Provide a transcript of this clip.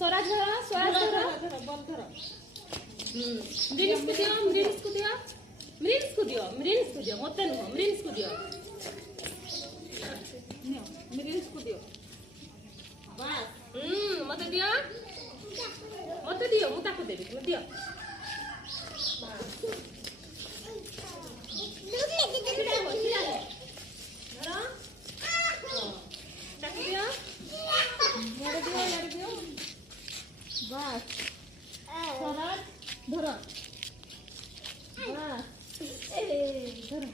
स्वराज धरा, स्वराज धरा, बल धरा। मृनिस को दियो, मृनिस को दियो, मृनिस को दियो, मृनिस को दियो, मत नुह, मृनिस को दियो, मृनिस को दियो। बस। मत दियो, मत दियो, मुता को देबी, मत दियो। बस स्वराज धरो बस धरो